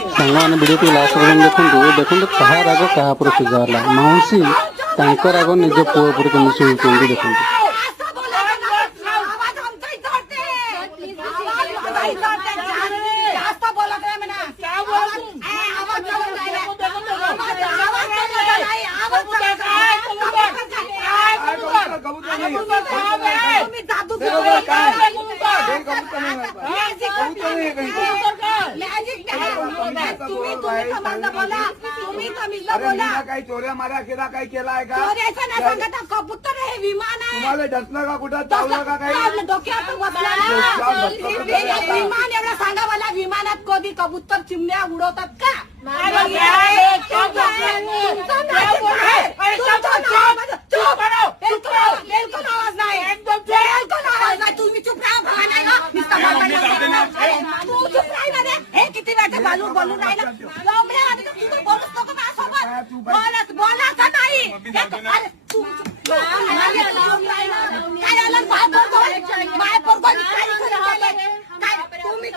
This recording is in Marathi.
सांगने भिडियो लास्ट पर्यटन देखो कहा राग क्या सुझाला मौसी राग निज पुओ पर देखते काही चोऱ्या माऱ्या केला काही केलाय का कबूतर हे विमान आहे तुम्हाला डसलं का कुठं चावलं का काही डोक्यात विमान एवढं सांगा मला विमानात कधी कबूतर चिमण्या उडवतात का तुम्ही चुप हे किती वेळा बालू बोलून राहिला बोलूच नको माझ्यासोबत बोलायचं नाही तुम्ही